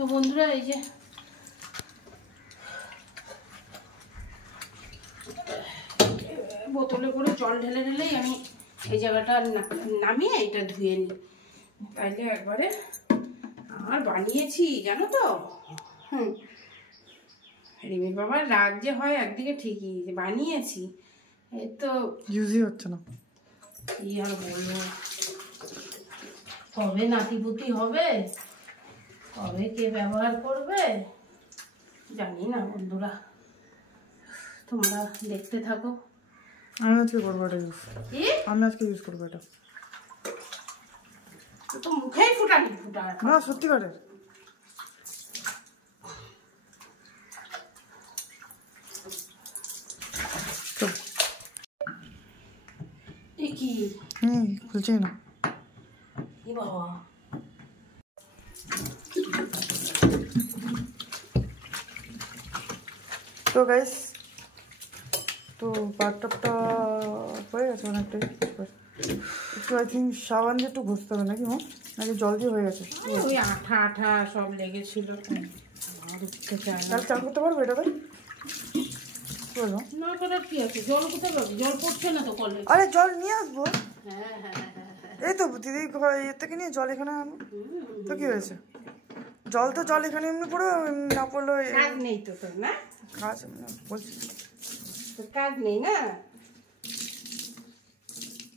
তো বন্ধুরা এই যে বোতলে করে জল ঢেলে ঢেলেই আমি এই জায়গাটা নামিয়ে এটা ধুয়ে নিই, তাইলে একবারে আর বানিয়েছি জানো তো। রিমি বাবার রাগ যে হয় একদিকে ঠিকই, যে বানিয়েছি এই তো ইউজই হচ্ছে না, কি আর বলবো। কবে নাতিপুতি হবে, কবে কে ব্যবহার করবে জানি না বন্ধুরা, তোমরা দেখতে থাকো। আমি আজকে করবো এটা ইউজ, আমি আজকে ইউজ করবো এটা। তো মুখেই ফুটানি ফুটা না সত্যিকারের। কি খুলছি না কি বাবা। তো গাইস, তো বাথটাবটা হয়ে গেছে অনেকটাই। একটু আই থিঙ্ক সাবান দিয়ে একটু ঘষতে হবে নাকি? নাকি জল দিয়ে হয়ে গেছে? ওই আঠা আঠা সব লেগেছিল। তাহলে চান করতে পারবো এটাতে? না করার কি আছে, জল কোথায় পাবি? জল পড়ছে না তো কলে। আরে জল নিয়ে আসবো। হ্যাঁ হ্যাঁ এই তো দিদি এর থেকে নিয়ে জল এখানে আনবো। তো কি হয়েছে, জল তো জল এখানে এমনি পড়বে, না পড়লো কাজ নেই তো তোর? না কাজ বলছি, তোর কাজ নেই না?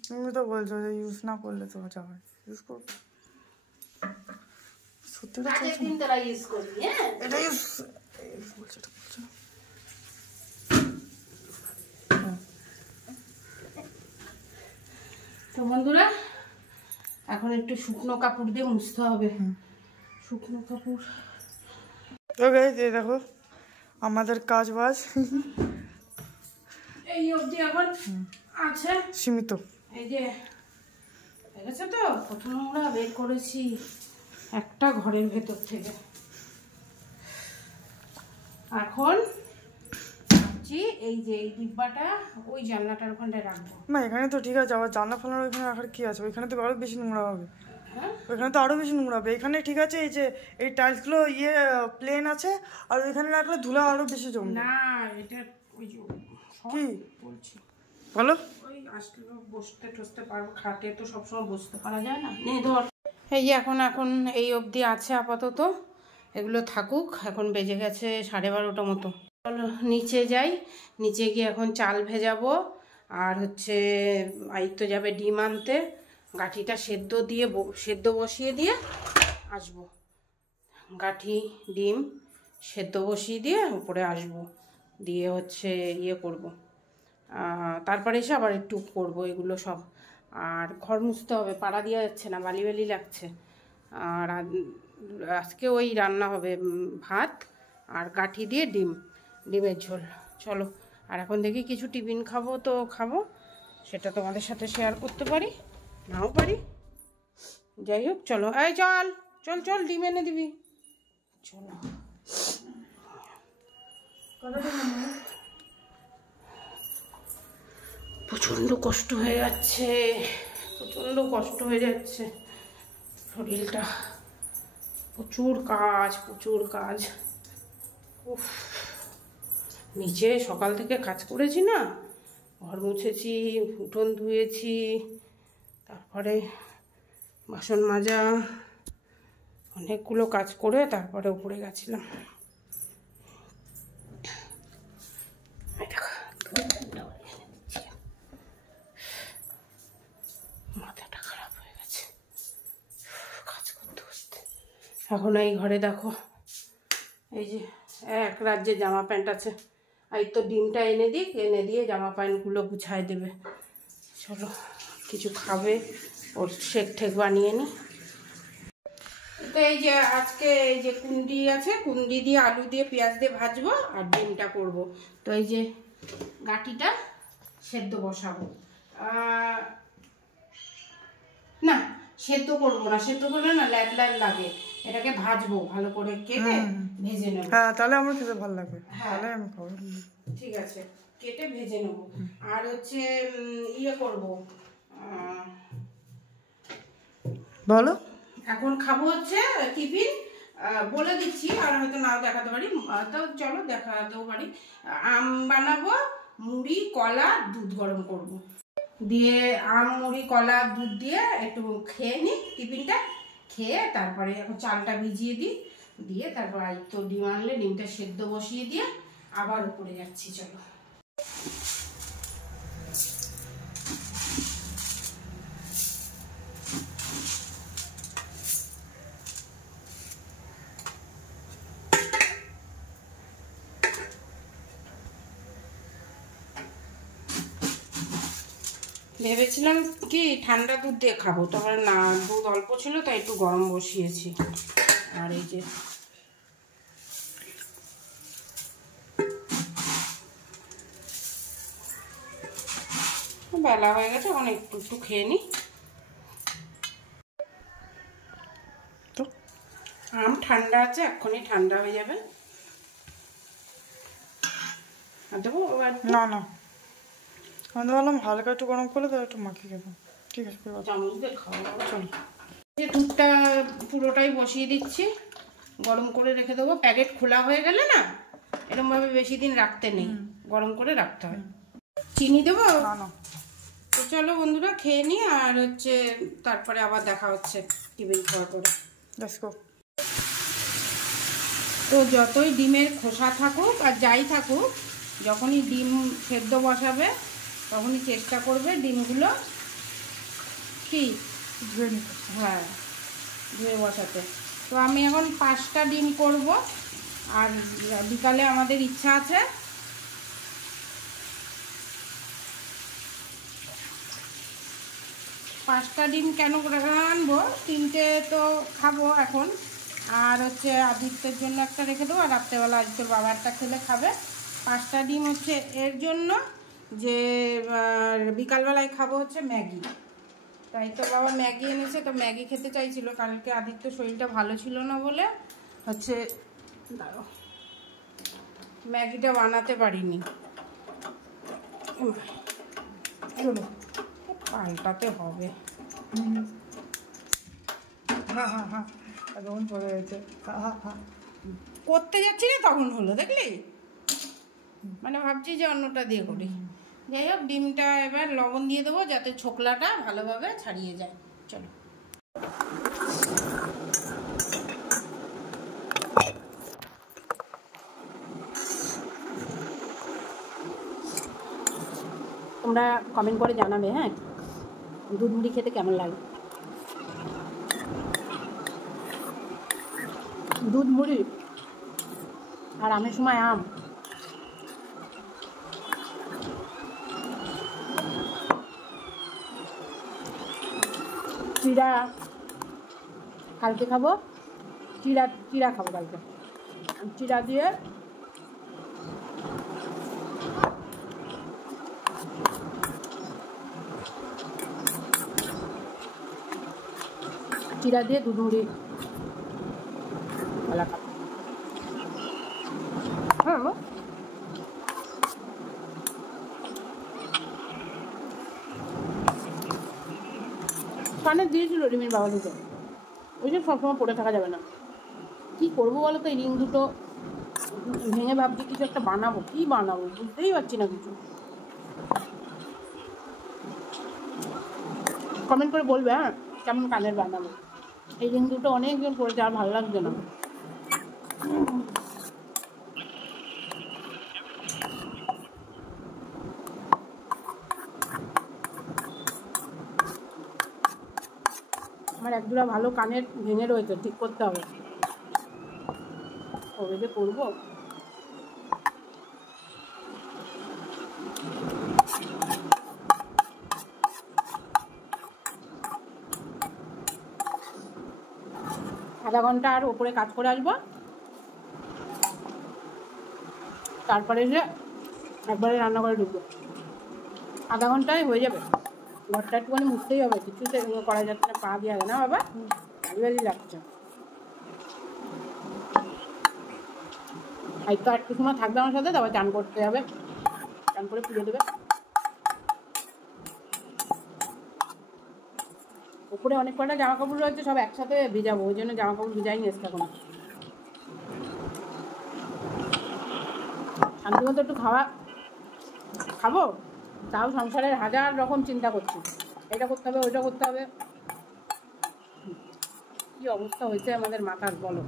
তুমি তো বলছো যে ইউজ না করলে তো যাবে, ইউজ করবো। সত্যি কাজের দিন তোরা ইউজ করবি। হ্যাঁ এটা ইউজ বলছে, এটা বলছে না। তো বন্ধুরা এখন একটু শুকনো কাপড় দিয়ে মুছতে হবে, শুকনো কাপড়। তো গাইস এই দেখো আমাদের কাজ বাজ এই অবধি এখন আছে সীমিত। এই যে দেখেছো তো কত নোংরা বের করেছি একটা ঘরের ভেতর থেকে। এখন এই যে এই ডিব্বাটা ওই জানলাটার ওখানটায় রাখবো। না এখানে তো ঠিক আছে, আবার জানলা ফালার ওইখানে রাখার কি আছে? ওইখানে তো আরো বেশি নোংরা হবে। ওইখানে তো আরো বেশি নোংরা হবে। এখানে ঠিক আছে, এই যে এই টাইলসগুলো প্লেন আছে, আর ওইখানে রাখলে ধুলা আরো বেশি জমবে। না এটা ওই যে কি বলছি বলো, ওই আসলে বসতে টসতে পারবো, খাটে তো সবসময় বসতে পারা যায় না। নে ধর, এই যে এখন এই অবধি আছে আপাতত, এগুলো থাকুক। এখন বেজে গেছে 12:30 মতো। চলো নিচে যাই, নিচে গিয়ে এখন চাল ভেজাবো, আর হচ্ছে আইত্য যাবে ডিম আনতে। গাঠিটা সেদ্ধ বসিয়ে দিয়ে আসবো। গাঠি ডিম সেদ্ধ বসিয়ে দিয়ে উপরে আসবো, দিয়ে হচ্ছে ইয়ে করবো, তারপরে এসে আবার একটু করবো এগুলো সব। আর ঘর মুছতে হবে, পাড়া দেওয়া যাচ্ছে না, বালি বালি লাগছে। আর আজকে ওই রান্না হবে ভাত আর গাঠি দিয়ে ডিমের ঝোল। চলো, আর এখন দেখি কিছু টিফিন খাবো তো খাবো, সেটা তোমাদের সাথে শেয়ার করতে পারি নাও পারি, যাই হোক। চলো এই চল চল চল, ডিম এনে দিবি। চলো প্রচণ্ড কষ্ট হয়ে যাচ্ছে, প্রচণ্ড কষ্ট হয়ে যাচ্ছে শরীরটা, প্রচুর কাজ। উফ, নিচে সকাল থেকে কাজ করেছি না, ঘর মুছেছি, উঠোন ধুয়েছি, তারপরে বাসন মাজা, অনেকগুলো কাজ করে তারপরে উপরে গেছিলাম। মাথাটা খারাপ হয়ে গেছে কাজ করতে করতে। এখন এই ঘরে দেখো এই যে এক রাজ্যে জামা প্যান্ট আছে, এই তো ডিমটা এনে দিয়ে জামা প্যান্টগুলো গুছায় দেবে। চলো কিছু খাবে, ওর শেক ঠেক বানিয়ে নি। তো এই যে আজকে এই যে কুন্ডি আছে, কুন্ডি দিয়ে আলু দিয়ে পেঁয়াজ দিয়ে ভাজবো আর ডিমটা করব। তো এই যে গাঠিটা সেদ্ধ বসাবো, না সেদ্ধ করবো না, সেদ্ধ করলে না ল্যাদ লাগে, এটাকে ভাজবো ভালো করে কেটে ভেজে নেবো। হ্যাঁ তাহলে আমার খেতে ভালো লাগবে, তাহলে আমি খাবো। ঠিক আছে, কেটে ভেজে নেবো। আর হচ্ছে ইয়ে করবো, বলো এখন খাবো হচ্ছে টিফিন বলে দিচ্ছি, আর হয়তো নাও দেখাতে পারি, তো চলো দেখাতেও পারি। আম বানাবো, মুড়ি কলা দুধ গরম করব, দিয়ে আম মুড়ি কলা দুধ দিয়ে একটু খেয়ে নিই, টিফিনটা খেয়ে তারপরে এখন চালটা ভিজিয়ে দিই, দিয়ে তারপর আর তো ডিম আনলে ডিমটা সেদ্ধ বসিয়ে দিয়ে আবার উপরে যাচ্ছি। চলো ভেবেছিলাম কি ঠান্ডা দুধ দিয়ে খাবো, তারপরে না, দুধ অল্প ছিল তাই একটু গরম বসিয়েছি। আর এই যে বেলা হয়ে গেছে, এখন একটু একটু খেয়ে নিই। তো আম ঠান্ডা আছে, এক্ষুনি ঠান্ডা হয়ে যাবে। আর দেবো না না, আমি তো বললাম হালকা একটু গরম করলে তো একটু মাখিয়ে দেবো। ঠিক আছে, চামচ দিয়ে খাওয়া চল। যে দুধটা পুরোটাই বসিয়ে দিচ্ছি, গরম করে রেখে দেবো। প্যাকেট খোলা হয়ে গেলে না এরকমভাবে বেশি দিন রাখতে নেই, গরম করে রাখতে হয়। চিনি দেবো না না। তো চলো বন্ধুরা খেয়ে নিই, আর হচ্ছে তারপরে আবার দেখা হচ্ছে টিফিন খাওয়ার পরে। তো যতই ডিমের খোসা থাকুক আর যাই থাকুক, যখনই ডিম সেদ্ধ বসাবে তখনই চেষ্টা করবে ডিমগুলো কি ধুয়ে নিতে। হ্যাঁ, ধুয়ে বসাতে। তো আমি এখন 5টা ডিম করব, আর বিকালে আমাদের ইচ্ছা আছে পাঁচটা ডিম কেন করে আনবো, 3টে তো খাবো এখন, আর হচ্ছে আদিত্যের জন্য একটা রেখে দেবো, আর রাত্রেবেলা আদিত্যর বাবা একটা খেলে খাবে। 5টা ডিম হচ্ছে এর জন্য যে বিকালবেলায় খাবো হচ্ছে ম্যাগি, তাই তো বাবা ম্যাগি এনেছে, তো ম্যাগি খেতে চাইছিল। কালকে আদিত্য শরীরটা ভালো ছিল না বলে হচ্ছে ম্যাগিটা বানাতে পারিনি। চলো পাল্টাতে হবে। হ্যাঁ হ্যাঁ হ্যাঁ, এখন পড়ে গেছে। করতে যাচ্ছি না তখন হলো, দেখলি, মানে ভাবছি যে অন্যটা দিয়ে করি। যাই হোক, ডিমটা এবার লবণ দিয়ে দেবো যাতে ছোকলাটা ভালোভাবে ছাড়িয়ে যায়। চলো তোমরা কমেন্ট করে জানাবে, হ্যাঁ, দুধ মুড়ি খেতে কেমন লাগে। দুধ মুড়ি আর আমের সময় আম, চিড়া কালকে খাবো, চিড়া খাবো কালকে, চিড়া দিয়ে দুধ মুড়ি ভালো খাবো। হ্যাঁ, কানে দিয়েছিল রিমির বাবা দুটো, ওই যে সবসময় পড়ে থাকা যাবে না। কি করবো বলো তো, এই রিং দুটো ভেঙে ভাবছি কিছু একটা বানাবো, কি বানাবো বুঝতেই পারছি না কিছু। কমেন্ট করে বলবে হ্যাঁ কেমন কানের বানাবো। এই রিং দুটো অনেকজন পড়েছে, আর ভালো লাগছে না। আমার এক দুটা ভালো কানের ভেঙে রয়েছে, ঠিক করতে হবে। কবে যে করবো। আধা ঘন্টা আর ওপরে কাজ করে আসবো, তারপরে এসে একবারে রান্না করে ঢুকবো। আধা ঘন্টায় হয়ে যাবে। ঘরটা একটুখানি মুছতেই হবে, কিছু তো এগুলো করা যাচ্ছে না, পা দিয়ে না বাবা, ভালো লাগছে। আর তো একটু সময় থাকবে আমার সাথে, তারপর চান করতে হবে, চান করে পুজো দেবে। উপরে অনেক কটা জামা কাপড় রয়েছে, সব একসাথে ভিজাবো, ওই জন্য জামা কাপড় ভিজাই নিয়ে এসছে এখন। শান্তি মতো একটু খাবো, তাও সংসারের হাজার রকম চিন্তা করছি, এটা করতে হবে ওইটা করতে হবে। কি অবস্থা হয়েছে আমাদের মাথার বলো।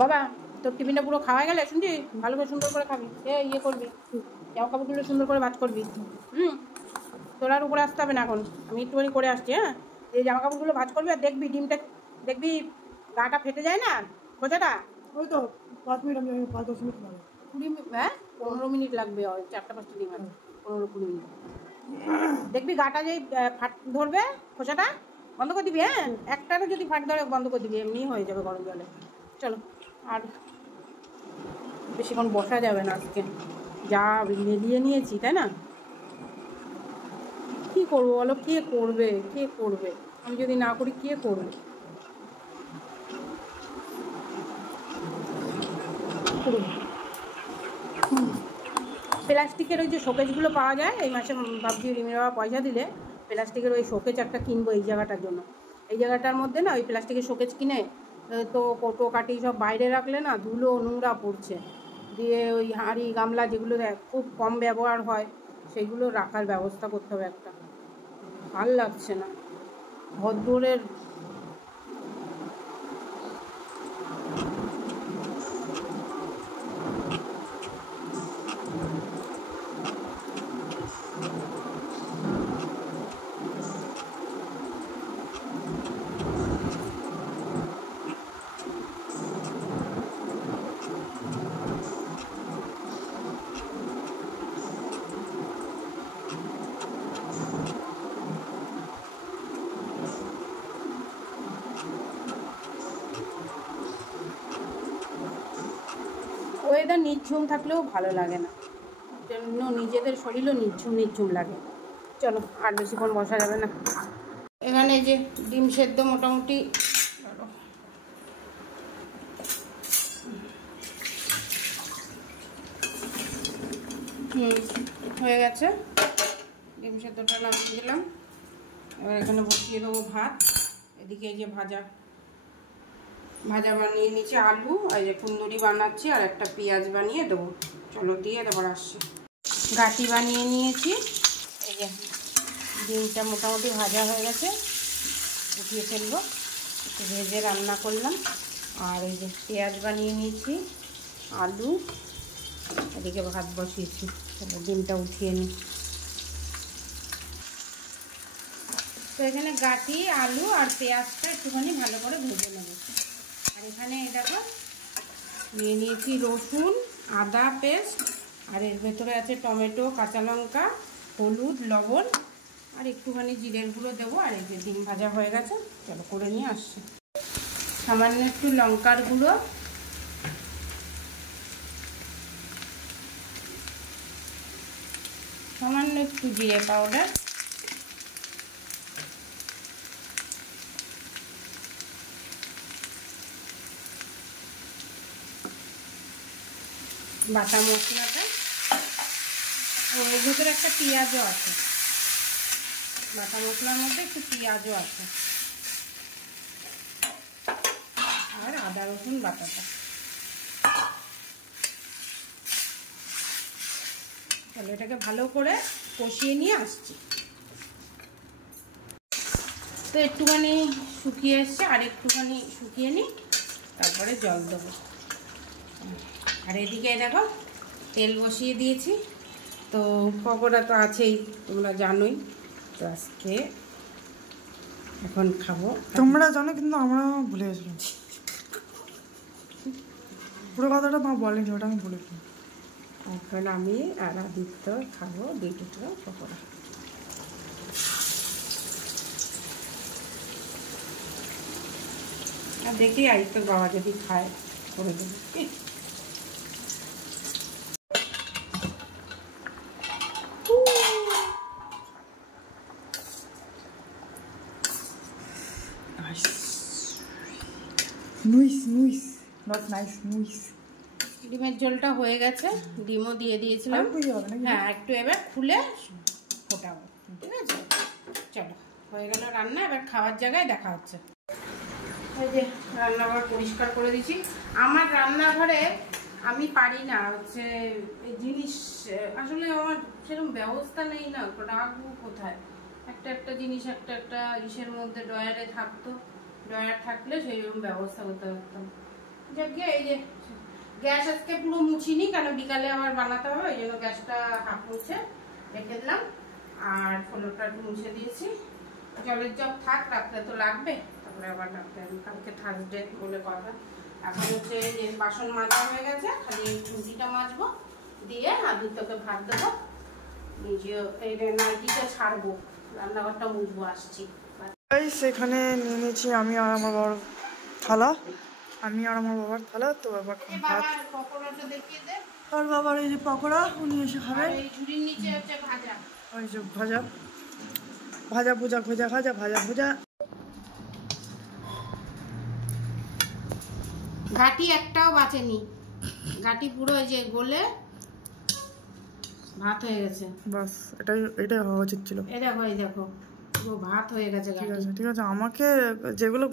বাবা তোর টিফিনটা পুরো খাওয়া গেলে শুনছি, ভালো করে সুন্দর করে খাবি, ইয়ে করবি, জামা কাপড়গুলো সুন্দর করে ভাঁজ করবি। তোর আর উপরে আসতে হবে না এখন, আমি একটুখানি করে আসছি। হ্যাঁ, এই জামা কাপড়গুলো ভাঁজ করবি, আর দেখবি ডিমটা দেখবি গাটা ফেটে যায় না খোঁচাটা। ওই তো 5 মিনিট, আমি 5-10 মিনিট লাগে। 15 মিনিট লাগবে, 4-5টা ডিম আছে, 15-20 মিনিট। দেখবি গাটা যেই ফাট ধরবে খোঁচাটা বন্ধ করে দিবি। হ্যাঁ, একটারও যদি ফাট ধরে বন্ধ করে দিবি, এমনি হয়ে যাবে গরম জলে। চলো, আর বেশিক্ষণ বসা যাবে না আজকে, যা লেলিয়ে নিয়েছি, তাই না? কি করবো বলো, কে করবে? আমি যদি না করি কে করবে? প্লাস্টিকের ওই যে শোকেসগুলো পাওয়া যায়, এই মাসে ভাবছি রিমির বাবা পয়সা দিলে প্লাস্টিকের ওই শোকেস একটা কিনবো এই জায়গাটার জন্য। এই জায়গাটার মধ্যে না ওই প্লাস্টিকের শোকেস কিনে তো কোটো কাটি সব বাইরে রাখলে না ধুলো নোংরা পড়ছে, দিয়ে ওই হাঁড়ি গামলা যেগুলো খুব কম ব্যবহার হয় সেগুলো রাখার ব্যবস্থা করতে হবে একটা। ভাল লাগছে না ঘরদোরের। ওয়েদার নিঝুম থাকলেও ভালো লাগে না, জন্য নিজেদের শরীরও নিঝুম লাগে। চলো, আর বেশিক্ষণ বসা যাবে না। এখানে যে ডিম সেদ্ধ মোটামুটি হয়ে গেছে, ডিম সেদ্ধটা নামিয়ে দিলাম। এবার এখানে বসিয়ে দেবো ভাত। এদিকে এই যে ভাজা বানিয়ে নিয়েছি, আলু, এই যে কুন্দুরি বানাচ্ছি, আর একটা পেঁয়াজ বানিয়ে দেবো। চলো দিয়ে দেবার আসছি। গাটি বানিয়ে নিয়েছি, এই যে ডিমটা মোটামুটি ভাজা হয়ে গেছে, উঠিয়ে ফেলবো। একটু ভেজে রান্না করলাম। আর এই যে পেঁয়াজ বানিয়ে নিয়েছি, আলু, এদিকে ভাত বসিয়েছি। চলো ডিমটা উঠিয়ে নিই। তো এখানে গাটি, আলু আর পেঁয়াজটা একটুখানি ভালো করে ভেজে নেব। আর এখানে দেখো নিয়ে নিয়েছি রসুন আদা পেস্ট, আর এর ভেতরে আছে টমেটো, কাঁচা লঙ্কা, হলুদ, লবণ, আর একটুখানি জিরের গুঁড়ো দেবো। আর এই যে ডিম ভাজা হয়ে গেছে, চলো করে নিয়ে আসছি। সামান্য একটু লঙ্কার গুঁড়ো, সামান্য একটু জিরে পাউডার, বাটা মশলাটা, ওর ভিতরে একটা পেঁয়াজও আছে, বাটা মশলার মধ্যে একটু পেঁয়াজও আছে, আর আদা রসুন বাটাটা। তাহলে এটাকে ভালো করে কষিয়ে নিয়ে আসছি। তো একটুখানি শুকিয়ে এসছে, আর একটুখানি শুকিয়ে নিই, তারপরে জল দেবো। আর এদিকে দেখো তেল বসিয়ে দিয়েছি। তো পকোড়া তো আছেই, তোমরা জানোই। তো আজকে এখন খাবো। তোমরা জানো, কিন্তু আমরা ভুলে গেছিলাম পুরো কথাটা, মা বলেনি, ওটা আমি বলেছি। এখন আমি আর আদিত্য খাবো 2 টুকরো পকোড়া। আর দেখি আদিত্যর বাবা যদি খায় করে দেবো। ডিমের ঝোলটা হয়ে গেছে, ডিমও দিয়ে দিয়েছিলাম। হ্যাঁ, একটু এবার খুলে ফোটাবো, ঠিক আছে? চলো, হয়ে গেল রান্না। এবার খাওয়ার জায়গায় দেখা হচ্ছে। এই যে রান্নাঘর পরিষ্কার করে দিচ্ছি। আমার রান্নাঘরে আমি পারি না হচ্ছে এই জিনিস, আসলে আমার সেরকম ব্যবস্থা নেই না, রাখবো কোথায়। একটা একটা জিনিস একটা একটা ইসের মধ্যে ড্রয়ারে থাকতো, ড্রয়ার থাকলে সেই রকম ব্যবস্থা করতে পারতাম। যাকে এই যে গ্যাস আজকে পুরো মুছিনি, কারণ বিকালে আমার বানাতে হবে, ওই জন্য গ্যাসটা হাফ মুছে রেখে দিলাম। আর ফ্লোরটা একটু মুছে দিয়েছি। জলের জগ থাক, রাখতে তো লাগবে, তারপরে আবার রাখতে হবে, কালকে থার্সডে বলে কথা। এখন হচ্ছে যে বাসন মাজা হয়ে গেছে, খালি এই খুঁটিটা মাজবো, দিয়ে আদিত্যকে ভাত দেবো, নিজেও এই নাইটিটা ছাড়বো, রান্নাঘরটা মুছবো, আসছি। সেখানে নিয়ে নিয়েছি আমি আর আমার বাবার থালা, তো বাবা ভাত। আর বাবার এই যে পকোড়া, উনি এসে খাবেন। ঝুড়ির নিচে হচ্ছে ভাজা, ওই যে ভাজা ভাজা ভুজা ভুজা ভাজা ভাজা ভুজা। ঘাটি একটাও বাঁচেনি, ঘাটি পুরো যে গলে ভাত হয়ে গেছে। বাস এটাই হওয়া উচিত ছিল। এই দেখো, এই দেখো পুরো ভাত হয়ে গেছে। ঠিক আছে, আমাকে যেগুলো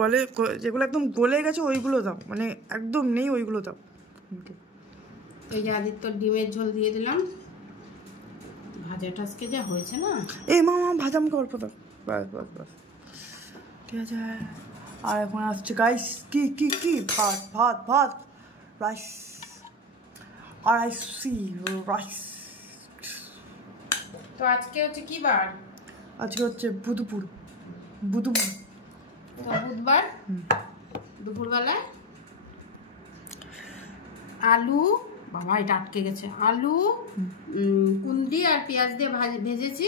গলে, যেগুলো একদম গলে গেছে ওইগুলো দাও, মানে একদম নেই ওইগুলো দাও। এই যে আদিত্যর ডিমের ঝোল দিয়ে দিলাম। ভাজাটা আজকে যা হয়েছে না, এই মা ভাজা আমাকে অল্প দাও, বাস বাস বাস, ঠিক আছে। আর এখন আসছে গাইস, কি কি কি ভাত ভাত ভাত রাইস, আর আই সি রাইস। তো আজকে হচ্ছে কি বার? আজকে হচ্ছে বুধবার। তো বুধবার দুপুরবেলায় আলু, বাবা এটা আটকে গেছে, আলু কুন্দি আর পেঁয়াজ দিয়ে ভেজেছি,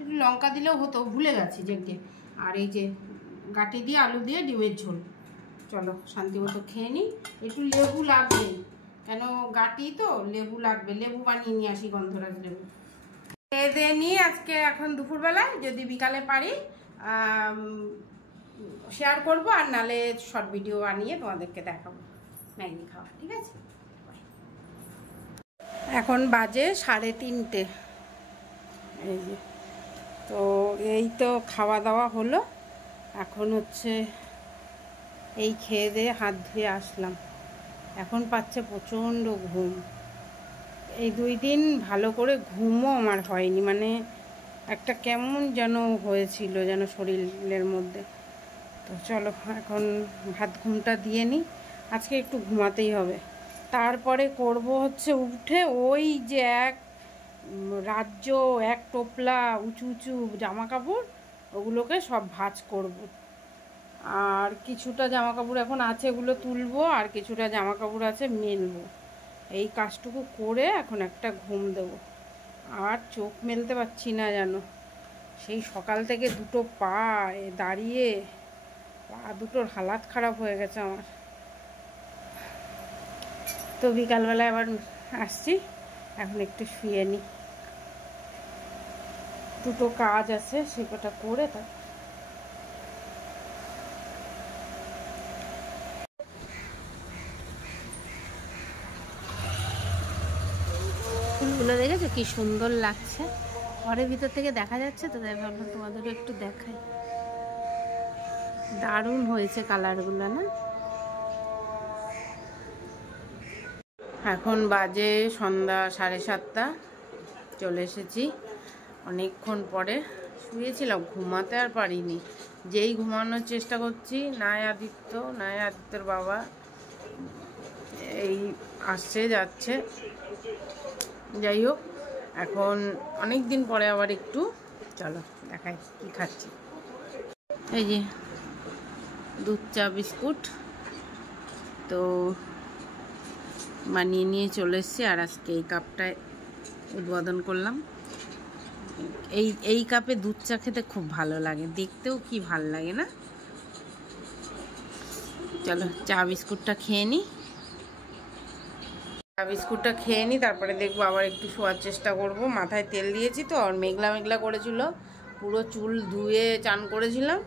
একটু লঙ্কা দিলেও হতো, ভুলে গেছি যে। আর এই যে গাটি দিয়ে আলু দিয়ে ডিমের ঝোল। চলো শান্তি মতো খেয়ে নিই। একটু লেবু লাগবে, কেন গাটি তো লেবু লাগবে, লেবু বানিয়ে নিয়ে আসি, গন্ধরাজ লেবু। খেয়ে দিয়ে নিই আজকে এখন দুপুরবেলায়, যদি বিকালে পারি শেয়ার করবো, আর নালে শর্ট ভিডিও বানিয়ে তোমাদেরকে দেখাবো ম্যাগি খাওয়া, ঠিক আছে। এখন বাজে 3:30। এই যে তো এই তো খাওয়া দাওয়া হলো, এখন হচ্ছে এই খেয়ে দিয়ে হাত ধুয়ে আসলাম। এখন পাচ্ছে প্রচণ্ড ঘুম। এই 2 দিন ভালো করে ঘুমও আমার হয়নি, মানে একটা কেমন যেন হয়েছিল, যেন শরীরের মধ্যে। তো চলো এখন ভাত ঘুমটা দিয়ে নিই, আজকে একটু ঘুমাতেই হবে। তারপরে করব হচ্ছে উঠে ওই যে এক রাজ্য, এক টোপলা উঁচু উঁচু জামা কাপড়, ওগুলোকে সব ভাঁজ করব। আর কিছুটা জামা কাপড় এখন আছে, ওগুলো তুলবো, আর কিছুটা জামা কাপড় আছে মেলবো। এই কাজটুকু করে এখন একটা ঘুম দেবো। আর চোখ মেলতে পারছি না জানো, সেই সকাল থেকে 2 পা দাঁড়িয়ে, পা দুটোর হালাত খারাপ হয়ে গেছে আমার। তো বিকালবেলায় আবার আসছি, এখন একটু শুয়ে নিই, 2 কাজ আছে সেটা করে তার। ফুলগুলো দেখেছো কি সুন্দর লাগছে, ঘরের ভিতর থেকে দেখা যাচ্ছে তো, তাই ভাবলাম তোমাদেরও একটু দেখাই। দারুণ হয়েছে কালারগুলো না। এখন বাজে সন্ধ্যা 7:30, চলে এসেছি অনেকক্ষণ পরে। শুয়েছিলাম, ঘুমাতে আর পারিনি, যেই ঘুমানোর চেষ্টা করছি, নাই আদিত্যর বাবা এই আসছে যাচ্ছে। যাই হোক, এখন অনেক দিন পরে আবার একটু চলো দেখাই কি খাচ্ছি। এই যে দুধ চা বিস্কুট তো বানিয়ে নিয়ে চলে এসছি, আর আজকে এই কাপটায় উদ্বোধন করলাম। এই কাপে দুধ চা খেতে খুব ভালো লাগে, দেখতেও কি ভালো লাগে না। চলো চা বিস্কুটটা খেয়ে নিই, বিস্কুটটা খেয়ে নিই, তারপরে দেখবো আবার একটু শোয়ার চেষ্টা করব। মাথায় তেল দিয়েছি তো, আর মেঘলা মেঘলা করেছিল, পুরো চুল ধুয়ে চান করেছিলাম,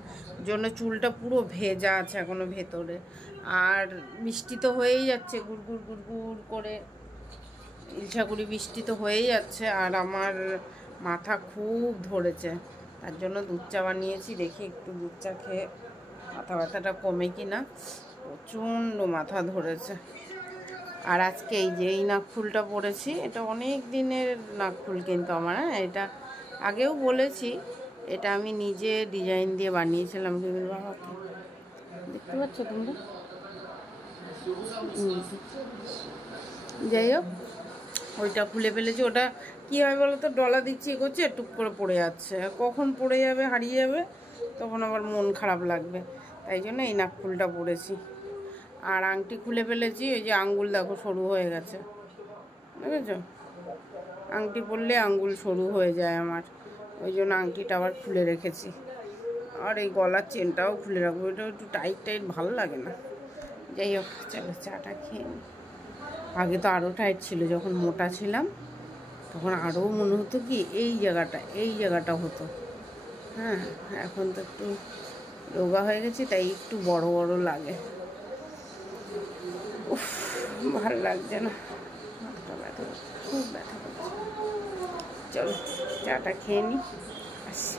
জন্য চুলটা পুরো ভেজা আছে এখনো ভেতরে। আর বৃষ্টি তো হয়েই যাচ্ছে, গুড়গুড় গুড়গুড় করে ইলশাকুড়ি বৃষ্টি তো হয়েই যাচ্ছে, আর আমার মাথা খুব ধরেছে, তার জন্য দুধ চা বানিয়েছি। দেখি একটু দুধ চা খেয়ে মাথা ব্যথাটা কমে কি না, প্রচণ্ড মাথা ধরেছে। আর আজকে এই যে এই নাকফুলটা পরেছি, এটা অনেক দিনের নাকফুল কিন্তু আমার, হ্যাঁ এটা আগেও বলেছি, এটা আমি নিজে ডিজাইন দিয়ে বানিয়েছিলাম বিমির বাবাকে, দেখতে পাচ্ছ তোমরা। যাই হোক, ওইটা খুলে ফেলেছি। ওটা কী হয় বলো তো, ডলা দিচ্ছি এগোচ্ছে, টুক করে পড়ে যাচ্ছে, কখন পড়ে যাবে হারিয়ে যাবে তখন আবার মন খারাপ লাগবে, তাই জন্য এই নাকফুলটা পরেছি। আর আংটি খুলে ফেলেছি, ওই যে আঙ্গুল দেখো সরু হয়ে গেছে, বুঝেছ, আংটি পরলে আঙ্গুল সরু হয়ে যায় আমার, ওই জন্য আংটিটা আবার খুলে রেখেছি। আর এই গলার চেনটাও খুলে রাখবো, ওইটা একটু টাইট টাইট ভালো লাগে না। যাই হোক, চলো চাটা খেয়ে নিই। আগে তো আরও টাইট ছিল, যখন মোটা ছিলাম তখন আরও মনে হতো কি এই জায়গাটা হতো, হ্যাঁ এখন তো একটু রোগা হয়ে গেছি, তাই একটু বড় বড় লাগে। উফ, ভালো লাগছে না, মাথাটা ব্যথা, খুব ব্যথা করছে। চলো চাটা খেয়ে নিই, আসি।